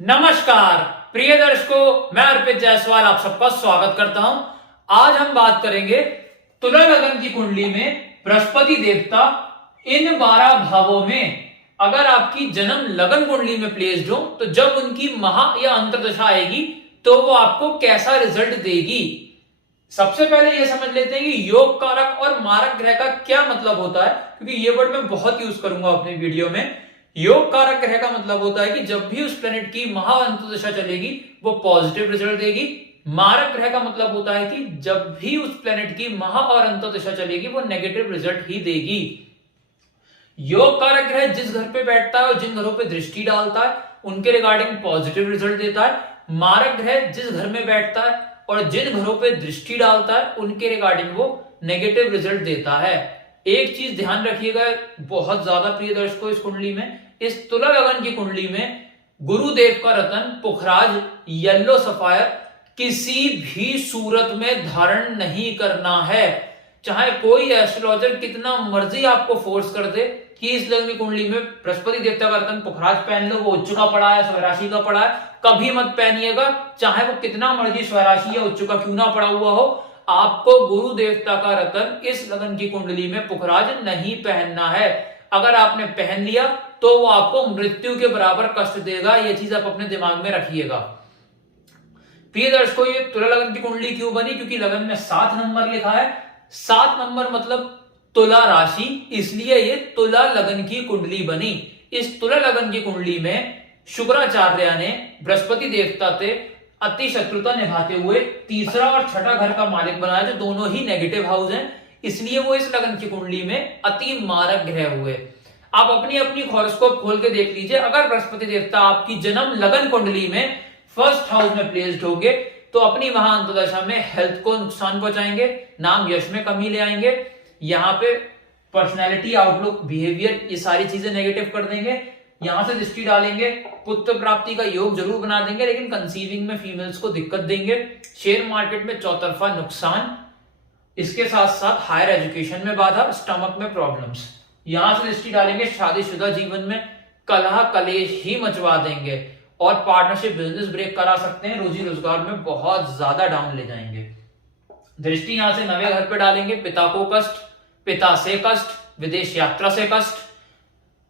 नमस्कार प्रिय दर्शकों, मैं अर्पित जायसवाल आप सबका स्वागत करता हूं। आज हम बात करेंगे तुला लगन की कुंडली में बृहस्पति देवता इन 12 भावों में अगर आपकी जन्म लगन कुंडली में प्लेस्ड हो तो जब उनकी महा या अंतर्दशा आएगी तो वो आपको कैसा रिजल्ट देगी। सबसे पहले ये समझ लेते हैं कि योग कारक और मारक ग्रह का क्या मतलब होता है, क्योंकि ये वर्ड मैं बहुत यूज करूंगा अपने वीडियो में। योग कारक ग्रह का मतलब होता है कि जब भी उस प्लेनेट की महा अंतर्दशा चलेगी वो पॉजिटिव रिजल्ट देगी। मारक ग्रह का मतलब होता है कि जब भी उस प्लेनेट की महा और अंतर्दशा चलेगी वो नेगेटिव रिजल्ट ही देगी। योग कारक ग्रह जिस घर पे बैठता है और जिन घरों पे दृष्टि डालता है उनके रिगार्डिंग पॉजिटिव रिजल्ट देता है। मारक ग्रह जिस घर में बैठता है और जिन घरों पे दृष्टि डालता है उनके रिगार्डिंग वो नेगेटिव रिजल्ट देता है। एक चीज ध्यान रखिएगा बहुत ज्यादा प्रिय दर्शकों, इस कुंडली में, इस तुला लगन की कुंडली में गुरुदेव का रतन पुखराज येलो सफायर किसी भी सूरत में धारण नहीं करना है। चाहे कोई एस्ट्रोलॉजर कितना मर्जी आपको फोर्स कर दे कि इस लगन की कुंडली में बृहस्पति देवता का रतन पुखराज पहन लो, वो उच्च का पड़ा है, स्वराशि का पड़ा है, कभी मत पहनिएगा। चाहे वो कितना मर्जी स्वराशि या उच्च का क्यों ना पड़ा हुआ हो, आपको गुरु देवता का रतन इस लगन की कुंडली में पुखराज नहीं पहनना है। अगर आपने पहन लिया तो वो आपको मृत्यु के बराबर कष्ट देगा। ये चीज आप अपने दिमाग में रखिएगा। प्रिय दर्शकों, ये तुला लगन की कुंडली क्यों बनी? क्योंकि लगन में 7 नंबर लिखा है। 7 नंबर मतलब तुला राशि, इसलिए ये तुला लगन की कुंडली बनी। इस तुला लगन की कुंडली में शुक्राचार्य ने बृहस्पति देवता से अति शत्रुता निभाते हुए तीसरा और छठा घर का मालिक बनाया, जो दोनों ही नेगेटिव हाउस हैं, इसलिए वो इस लगन की कुंडली में अति मारक ग्रह हुए। आप अपनी अपनी हॉरोस्कोप खोल के देख लीजिए। अगर बृहस्पति देवता आपकी जन्म लगन कुंडली में फर्स्ट हाउस में प्लेस्ड होंगे तो अपनी वहां अंतर्दशा में हेल्थ को नुकसान पहुंचाएंगे, नाम यश में कमी ले आएंगे, यहाँ पे पर्सनैलिटी, आउटलुक, बिहेवियर, ये सारी चीजें नेगेटिव कर देंगे। यहां से दृष्टि डालेंगे, पुत्र प्राप्ति का योग जरूर बना देंगे, लेकिन कंसीविंग में फीमेल्स को दिक्कत देंगे। शेयर मार्केट में चौतरफा नुकसान, इसके साथ साथ हायर एजुकेशन में बाधा, स्टमक में प्रॉब्लम्स। यहां से दृष्टि डालेंगे, शादीशुदा जीवन में कलह कलेश ही मचवा देंगे और पार्टनरशिप बिजनेस ब्रेक करा सकते हैं, रोजी रोजगार में बहुत ज्यादा डाउन ले जाएंगे। दृष्टि यहां से 9वें घर पे डालेंगे, पिता को कष्ट, पिता से कष्ट, विदेश यात्रा से कष्ट।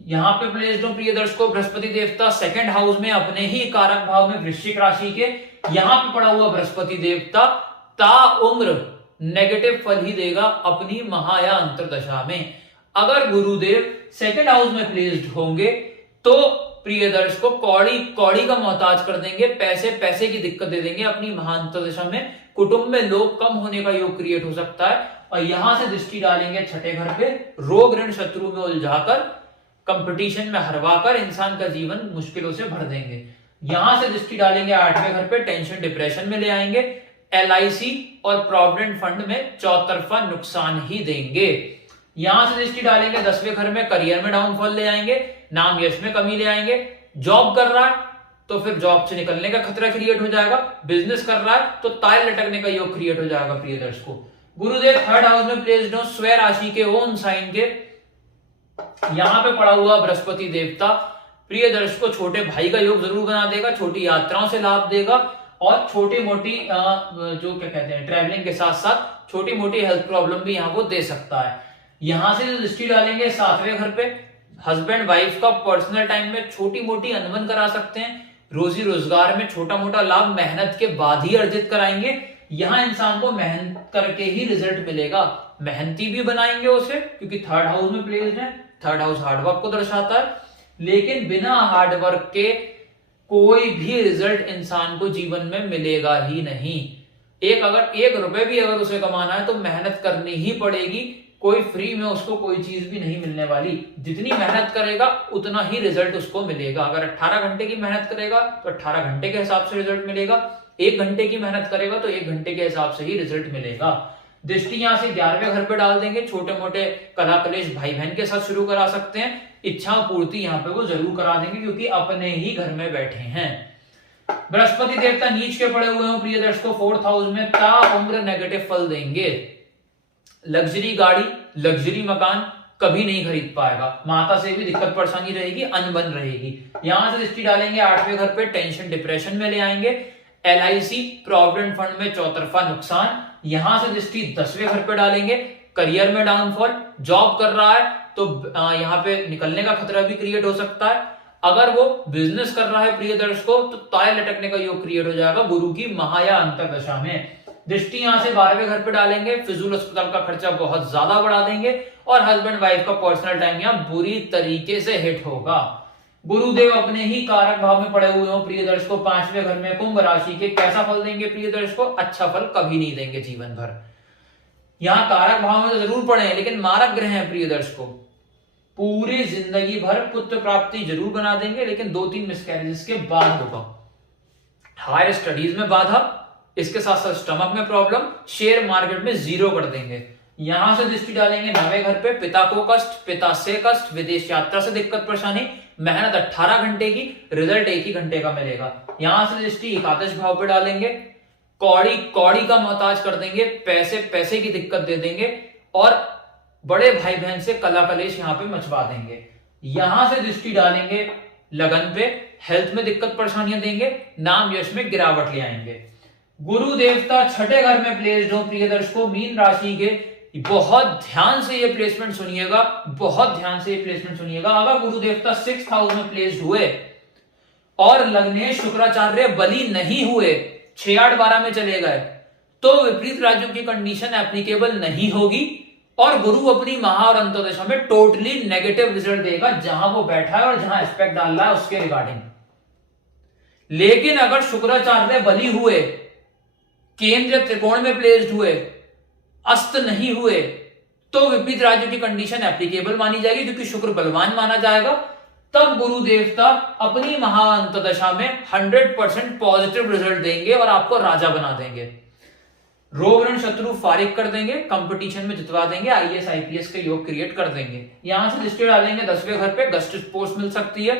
यहां पे प्लेस्ड हो प्रिय दर्शकों बृहस्पति देवता सेकंड हाउस में अपने ही कारक भाव में वृश्चिक राशि के, यहां पे पड़ा हुआ बृहस्पति देवता ता उम्र नेगेटिव फल ही देगा अपनी महा या अंतर्दशा में। अगर गुरुदेव सेकंड हाउस में प्लेस्ड होंगे तो प्रिय दर्शकों कौड़ी कौड़ी का मोहताज कर देंगे, पैसे पैसे की दिक्कत दे देंगे अपनी महाअंतर्दशा में। कुटुंब में लोग कम होने का योग क्रिएट हो सकता है। और यहां से दृष्टि डालेंगे छठे घर पे, रोग ऋण शत्रु में उलझाकर, कंपटीशन में हरवाकर इंसान का जीवन मुश्किलों से भर देंगे। यहां से दृष्टि डालेंगे 8वें घर पे, टेंशन डिप्रेशन में ले आएंगे, LIC और प्रोविडेंट फंड में चौतरफा नुकसान ही देंगे। यहां से दृष्टि डालेंगे 10वें घर में, करियर में डाउनफॉल ले आएंगे, नाम यश में कमी ले आएंगे। जॉब कर रहा है तो फिर जॉब से निकलने का खतरा क्रिएट हो जाएगा, बिजनेस कर रहा है तो ताल लटकने का योग क्रिएट हो जाएगा। प्रिय दर्शकों, गुरुदेव थर्ड हाउस में प्लेस्ड हो, स्वय राशि के, ओन साइन के, यहां पे पड़ा हुआ बृहस्पति देवता प्रिय दर्शकों छोटे भाई का योग जरूर बना देगा, छोटी यात्राओं से लाभ देगा और छोटी मोटी जो क्या कहते हैं ट्रैवलिंग के साथ साथ छोटी मोटी हेल्थ प्रॉब्लम भी यहाँ को दे सकता है। यहां से दृष्टि डालेंगे 7वें घर पे, हस्बैंड वाइफ का पर्सनल टाइम में छोटी मोटी अनबन करा सकते हैं, रोजी रोजगार में छोटा मोटा लाभ मेहनत के बाद ही अर्जित कराएंगे। यहां इंसान को मेहनत करके ही रिजल्ट मिलेगा, मेहनती भी बनाएंगे उसे, क्योंकि थर्ड हाउस में प्लेस्ड है। थर्ड हाउस हार्डवर्क को दर्शाता है, लेकिन बिना हार्डवर्क के कोई भी रिजल्ट इंसान को जीवन में मिलेगा ही नहीं। अगर 1 रुपए भी अगर उसे कमाना है तो मेहनत करनी ही पड़ेगी, कोई फ्री में उसको कोई चीज भी नहीं मिलने वाली। जितनी मेहनत करेगा उतना ही रिजल्ट उसको मिलेगा। अगर 18 घंटे की मेहनत करेगा तो 18 घंटे के हिसाब से रिजल्ट मिलेगा, 1 घंटे की मेहनत करेगा तो 1 घंटे के हिसाब से ही रिजल्ट मिलेगा। दृष्टि यहां से 11वें घर पे डाल देंगे, छोटे मोटे कला कलेश भाई बहन के साथ शुरू करा सकते हैं, इच्छा पूर्ति यहाँ पे वो जरूर करा देंगे क्योंकि अपने ही घर में बैठे हैं। बृहस्पति देवता नीच के पड़े हुए हो प्रिय दर्शकों 4th हाउस में, ता उम्र नेगेटिव फल देंगे। लग्जरी गाड़ी, लग्जरी मकान, कभी नहीं खरीद पाएगा। माता से भी दिक्कत परेशानी रहेगी, अनबन रहेगी। यहां से दृष्टि डालेंगे 8वें घर पे, टेंशन डिप्रेशन में ले आएंगे। LIC प्रोविडेंट फंड में चौतरफा नुकसान। यहां से दृष्टि 10वें घर पे डालेंगे, करियर में डाउनफॉल। जॉब कर रहा है तो यहाँ पे निकलने का खतरा भी क्रिएट हो सकता है। अगर वो बिजनेस कर रहा है प्रिय दर्शकों तो ताले लटकने का योग क्रिएट हो जाएगा गुरु की महा या अंतर दशा में। दृष्टि यहां से 12वें घर पे डालेंगे, फिजूल अस्पताल का खर्चा बहुत ज्यादा बढ़ा देंगे और हस्बैंड वाइफ का पर्सनल टाइम यहाँ बुरी तरीके से हिट होगा। गुरुदेव अपने ही कारक भाव में पड़े हुए हो प्रिय दर्शकों 5वें घर में, कुंभ राशि के। कैसा फल देंगे प्रिय दर्शकों? अच्छा फल कभी नहीं देंगे जीवन भर। यहाँ कारक भाव में तो जरूर पड़े हैं लेकिन मारक ग्रह हैं प्रिय दर्शकों। पूरी जिंदगी भर पुत्र प्राप्ति जरूर बना देंगे लेकिन 2-3 मिसकैरेजेस के बाद होगा। हायर स्टडीज में बाधा, इसके साथ साथ स्टमक में प्रॉब्लम, शेयर मार्केट में जीरो कर देंगे। यहां से दृष्टि डालेंगे 9वें घर पे, पिता को कष्ट, पिता से कष्ट, विदेश यात्रा से दिक्कत परेशानी। मेहनत 18 घंटे की, रिजल्ट 1 ही घंटे का मिलेगा। यहां से दृष्टि एकादश भाव पे डालेंगे, कौड़ी कौड़ी का मोहताज कर देंगे, पैसे की दिक्कत दे देंगे और बड़े भाई बहन से कला कलेश यहां पे मचवा देंगे। यहां से दृष्टि डालेंगे लगन पे, हेल्थ में दिक्कत परेशानियां देंगे, नाम यश में गिरावट ले आएंगे। गुरु देवता 6ठे घर में प्लेस्ड हो प्रिय दर्शकों मीन राशि के। बहुत ध्यान से ये प्लेसमेंट सुनिएगा, बहुत ध्यान से ये प्लेसमेंट सुनिएगा। अगर गुरु देवता 6th हाउस में प्लेस्ड हुए और लग्नेश शुक्राचार्य बली नहीं हुए, 6, 8, 12 में चले गए तो विपरीत राज्यों की कंडीशन एप्लीकेबल नहीं होगी और गुरु अपनी महा और अंतर्दशा में टोटली नेगेटिव रिजल्ट देगा जहां वो बैठा है और जहां एस्पेक्ट डाल रहा है उसके रिगार्डिंग। लेकिन अगर शुक्राचार्य बली हुए, केंद्र त्रिकोण में प्लेस्ड हुए, अस्त नहीं हुए तो विपरीत राज्यों की कंडीशन एप्लीकेबल मानी जाएगी क्योंकि शुक्र बलवान माना जाएगा। तब गुरु देवता अपनी महा अंतर्दशा में 100% पॉजिटिव रिजल्ट देंगे और आपको राजा बना देंगे। रोग ऋण शत्रु फारिग कर देंगे, कंपटीशन में जितवा देंगे, IAS IPS के योग क्रिएट कर देंगे। यहां से दृष्टि डालेंगे 10वें घर पे, गस्टेड पोस्ट मिल सकती है।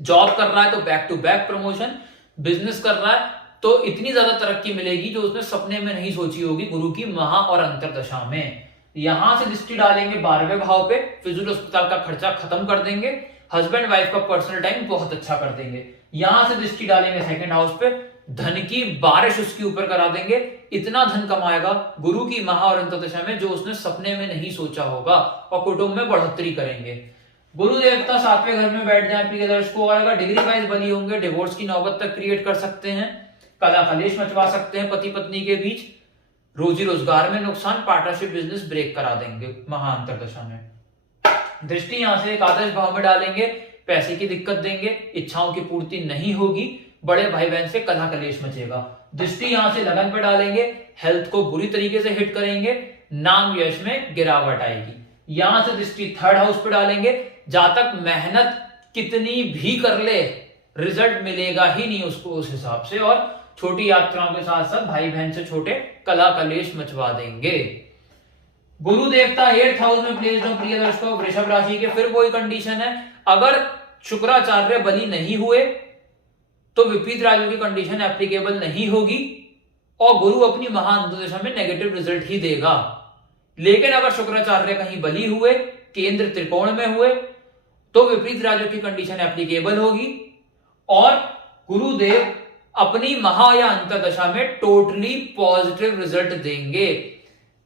जॉब कर रहा है तो back to back promotion, business कर रहा है तो इतनी ज्यादा तरक्की मिलेगी जो उसने सपने में नहीं सोची होगी गुरु की महा और अंतर्दशा में। यहां से दृष्टि डालेंगे 12वें भाव पे, फिजूल अस्पताल का खर्चा खत्म कर देंगे, हस्बैंड वाइफ का पर्सनल टाइम बहुत अच्छा कर देंगे। यहां से दृष्टि डालेंगे 2nd हाउस पे, धन की बारिश उसके ऊपर करा देंगे। इतना धन कमाएगा गुरु की महा और अंतर्दशा में जो उसने सपने में नहीं सोचा होगा और कुटुंब में बढ़ोतरी करेंगे। गुरु देवता 7वें घर में बैठ जाए प्रिय दर्शकों और अगर डिग्री वाइज बनी होंगे डिवोर्स की नौबत तक क्रिएट कर सकते हैं, कला कलेश मचवा सकते हैं पति पत्नी के बीच, रोजी रोजगार में नुकसान, पार्टनरशिप बिजनेस ब्रेक करा देंगे महा अंतर्दशा में। दृष्टि यहां से एकादश भाव में डालेंगे, पैसे की दिक्कत देंगे, इच्छाओं की पूर्ति नहीं होगी, बड़े भाई बहन से कला कलेश मचेगा। दृष्टि यहां से लगन पे डालेंगे, हेल्थ को बुरी तरीके से हिट करेंगे, नाम यश में गिरावट आएगी। यहां से दृष्टि 3rd हाउस पे डालेंगे, जातक मेहनत कितनी भी कर ले रिजल्ट मिलेगा ही नहीं उसको उस हिसाब से और छोटी यात्राओं के साथ साथ भाई बहन से छोटे कला कलेश मचवा देंगे। गुरु देवता 8th हाउस में प्लेस्ड हो प्रिय दर्शकों वृषभ राशि के। फिर वही कंडीशन है, अगर शुक्राचार्य बली नहीं हुए तो विपरीत राज्यों की कंडीशन एप्लीकेबल नहीं होगी और गुरु अपनी महा अंतर्दशा में नेगेटिव रिजल्ट ही देगा। लेकिन अगर शुक्राचार्य कहीं बली हुए, केंद्र त्रिकोण में हुए तो विपरीत राज्यों की कंडीशन एप्लीकेबल होगी और गुरुदेव अपनी महा या अंतर्दशा में टोटली पॉजिटिव रिजल्ट देंगे।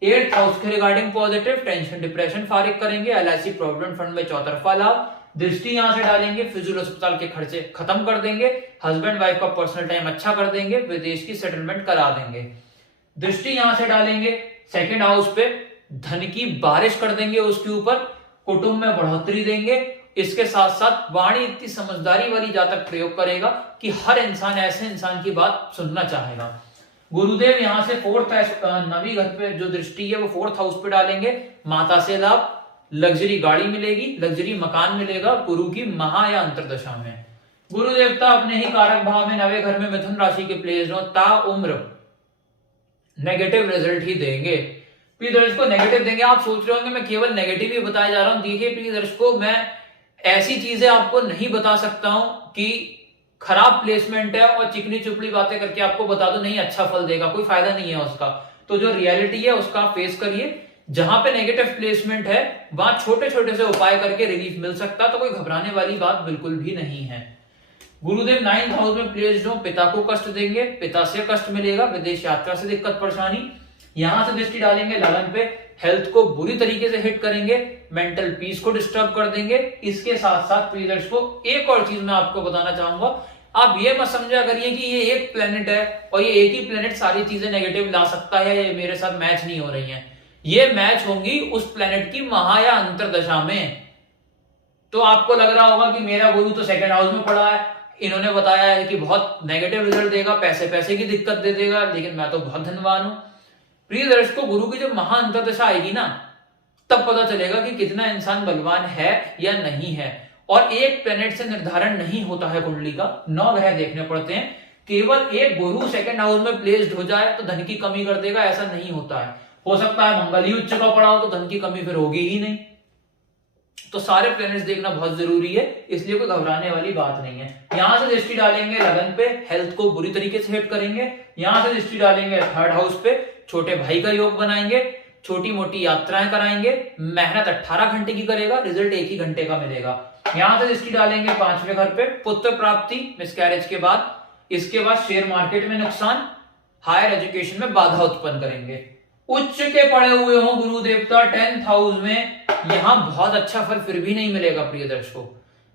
8th हाउस के रिगार्डिंग पॉजिटिव, टेंशन डिप्रेशन फारिग करेंगे, LIC प्रोविडेंट फंड में चौतरफा लाभ। दृष्टि यहां से डालेंगे, फिजूल अस्पताल के खर्चे खत्म कर देंगे, हस्बैंड वाइफ का पर्सनल टाइम अच्छा कर देंगे, विदेश की सेटलमेंट करा देंगे। दृष्टि यहां से डालेंगे 2nd हाउस पे, धन की बारिश कर देंगे उसके ऊपर, कुटुंब में बढ़ोतरी देंगे। इसके साथ साथ वाणी इतनी समझदारी वाली जातक प्रयोग करेगा कि हर इंसान ऐसे इंसान की बात सुनना चाहेगा। गुरुदेव यहां से 9वीं घर पे जो दृष्टि है वो 4th हाउस पे डालेंगे, माता से लाभ, लग्जरी गाड़ी मिलेगी, लग्जरी मकान मिलेगा गुरु की महा या अंतर्दशा में। गुरु देवता अपने ही कारक भाव में 9वें घर में मिथुन राशि के प्लेस्ड हो, ता उम्र नेगेटिव रिजल्ट ही देंगे। प्रिय दर्शकों नेगेटिव देंगे, आप सोच रहे होंगे मैं केवल नेगेटिव ही बताया जा रहा हूं। देखिए प्रिय दर्शकों, मैं ऐसी चीजें आपको नहीं बता सकता हूं कि खराब प्लेसमेंट है और चिकनी चुपड़ी बातें करके आपको बता दो नहीं अच्छा फल देगा, कोई फायदा नहीं है उसका। तो जो रियलिटी है उसका फेस करिए। जहां पे नेगेटिव प्लेसमेंट है वहां छोटे छोटे से उपाय करके रिलीफ मिल सकता है, तो कोई घबराने वाली बात बिल्कुल भी नहीं है। गुरुदेव 9th हाउस में प्लेस्ड हो, पिता को कष्ट देंगे, पिता से कष्ट मिलेगा, विदेश यात्रा से दिक्कत परेशानी। यहां से दृष्टि डालेंगे लगन पे, हेल्थ को बुरी तरीके से हिट करेंगे, मेंटल पीस को डिस्टर्ब कर देंगे। इसके साथ साथ प्रिय दर्शकों एक और चीज मैं आपको बताना चाहूंगा, आप ये मत समझा करिए कि ये एक प्लेनेट है और ये एक ही प्लेनेट सारी चीजें नेगेटिव ला सकता है, ये मेरे साथ मैच नहीं हो रही हैं। ये मैच होंगी उस प्लेनेट की महा या अंतरदशा में। तो आपको लग रहा होगा कि मेरा गुरु तो सेकंड हाउस में पड़ा है, इन्होंने बताया है कि बहुत नेगेटिव रिजल्ट देगा, पैसे पैसे की दिक्कत दे देगा, लेकिन मैं तो बहुत धनवान हूं। प्रिय दर्शकों गुरु की जब महा अंतरदशा आएगी ना, तब पता चलेगा कि कितना इंसान बलवान है या नहीं है। और एक प्लेनेट से निर्धारण नहीं होता है कुंडली का, 9 ग्रह देखने पड़ते हैं। केवल एक गुरु सेकंड हाउस में प्लेस्ड हो जाए तो धन की कमी कर देगा, ऐसा नहीं होता है। हो सकता है मंगल ही उच्च का पड़ा हो तो धन की कमी फिर होगी ही नहीं। तो सारे प्लैनेट्स देखना बहुत जरूरी है, इसलिए कोई घबराने वाली बात नहीं है। यहां से दृष्टि डालेंगे लगन पे, हेल्थ को बुरी तरीके से हिट करेंगे। यहां से दृष्टि डालेंगे 3rd हाउस पे, छोटे भाई का योग बनाएंगे, छोटी मोटी यात्राएं कराएंगे, मेहनत 18 घंटे की करेगा, रिजल्ट 1 ही घंटे का मिलेगा। यहां से दृष्टि डालेंगे 5वें घर पे, पुत्र प्राप्ति मिसकैरेज के बाद। इसके बाद शेयर मार्केट में नुकसान, हायर एजुकेशन में बाधा उत्पन्न करेंगे। उच्च के पड़े हुए हो गुरु देवता 10th हाउस में, यहां बहुत अच्छा फल फिर भी नहीं मिलेगा प्रिय दर्शकों।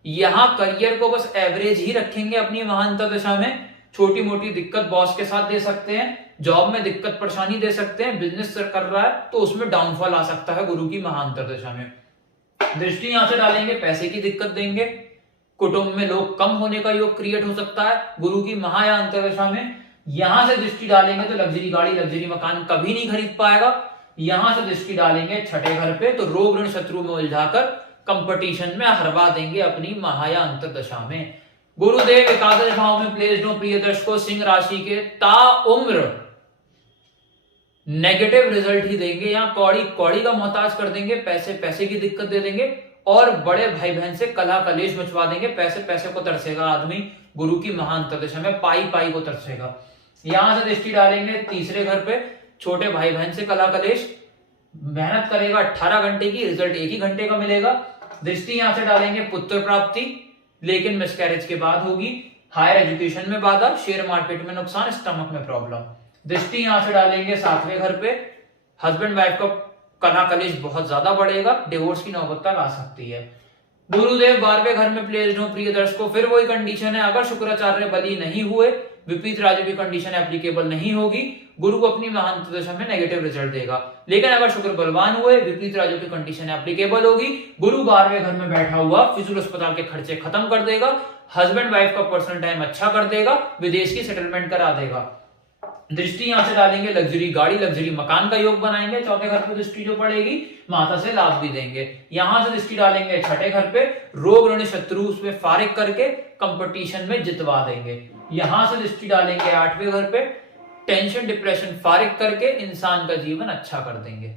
यहां करियर को बस एवरेज ही रखेंगे अपनी महांतरदशा में। छोटी मोटी दिक्कत बॉस के साथ दे सकते हैं, जॉब में दिक्कत परेशानी दे सकते हैं, बिजनेस कर रहा है तो उसमें डाउनफॉल आ सकता है गुरु की महांतरदशा में। दृष्टि यहां से डालेंगे, पैसे की दिक्कत देंगे, कुटुंब में लोग कम होने का योग क्रिएट हो सकता है गुरु की महा या अंतरदशा में। यहां से दृष्टि डालेंगे तो लग्जरी गाड़ी लग्जरी मकान कभी नहीं खरीद पाएगा। यहां से दृष्टि डालेंगे 6ठे घर पे तो रोग ऋण शत्रु में उलझाकर कंपटीशन में हरवा देंगे अपनी महा या अंतरदशा में। गुरुदेव एकादश भाव में प्लेस्ड हो प्रिय दर्शकों सिंह राशि के, ता उम्र नेगेटिव रिजल्ट ही देंगे। यहां कौड़ी कौड़ी का मोहताज कर देंगे, पैसे पैसे की दिक्कत दे देंगे और बड़े भाई बहन से कलह कलेश मचवा देंगे। पैसे पैसे को तरसेगा आदमी गुरु की महांतरदशा में, पाई पाई को तरसेगा। यहां से दृष्टि डालेंगे 3रे घर पे, छोटे भाई बहन से कलह कलेश, मेहनत करेगा 18 घंटे की, रिजल्ट 1 ही घंटे का मिलेगा। दृष्टि यहां से डालेंगे पुत्र प्राप्ति, लेकिन मिसकैरेज के बाद होगी। हायर एजुकेशन में बाधा, शेयर मार्केट में नुकसान, स्टमक में प्रॉब्लम। दृष्टि यहां से डालेंगे 7वें घर पे, हस्बैंड वाइफ का कलह कलेश बहुत ज्यादा बढ़ेगा, डिवोर्स की नौबत तक आ सकती है। गुरुदेव 12वें घर में प्लेस्ड हो प्रिय दर्शकों, फिर वही कंडीशन है, अगर शुक्राचार्य बली नहीं हुए, विपरीत राजु की कंडीशन एप्लीकेबल नहीं होगी, गुरु को अपनी महांतरदशा में नेगेटिव रिजल्ट देगा। लेकिन अगर शुक्र बलवान हुए, विपरीत राजु की कंडीशन एप्लीकेबल होगी, गुरु 12वें घर में बैठा हुआ फिजूल अस्पताल के खर्चे खत्म कर देगा, हस्बैंड वाइफ का पर्सनल टाइम अच्छा कर देगा, विदेश की सेटलमेंट करा देगा। दृष्टि यहां से डालेंगे लग्जरी गाड़ी लग्जरी मकान का योग बनाएंगे। 4थे घर पे दृष्टि जो पड़ेगी माता से लाभ भी देंगे। यहां से दृष्टि डालेंगे 6ठे घर पे, रोग ऋण शत्रु उसमें फारिग करके कंपटीशन में जितवा देंगे। यहां से दृष्टि डालेंगे 8वें घर पे, टेंशन डिप्रेशन फारिग करके इंसान का जीवन अच्छा कर देंगे।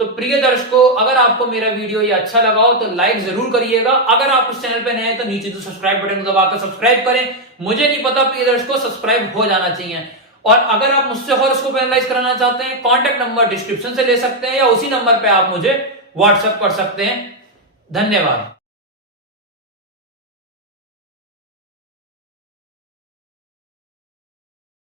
तो प्रिय दर्शकों अगर आपको मेरा वीडियो ये अच्छा लगा हो तो लाइक जरूर करिएगा। अगर आप इस चैनल पे नए हैं तो नीचे जो सब्सक्राइब बटन को दबाकर सब्सक्राइब करें। मुझे नहीं पता प्रिय दर्शकों सब्सक्राइब हो जाना चाहिए। और अगर आप मुझसे हॉरोस्कोप एनालाइज कराना चाहते हैं, कॉन्टैक्ट नंबर डिस्क्रिप्शन से ले सकते हैं या उसी नंबर पे आप मुझे व्हाट्सएप कर सकते हैं। धन्यवाद।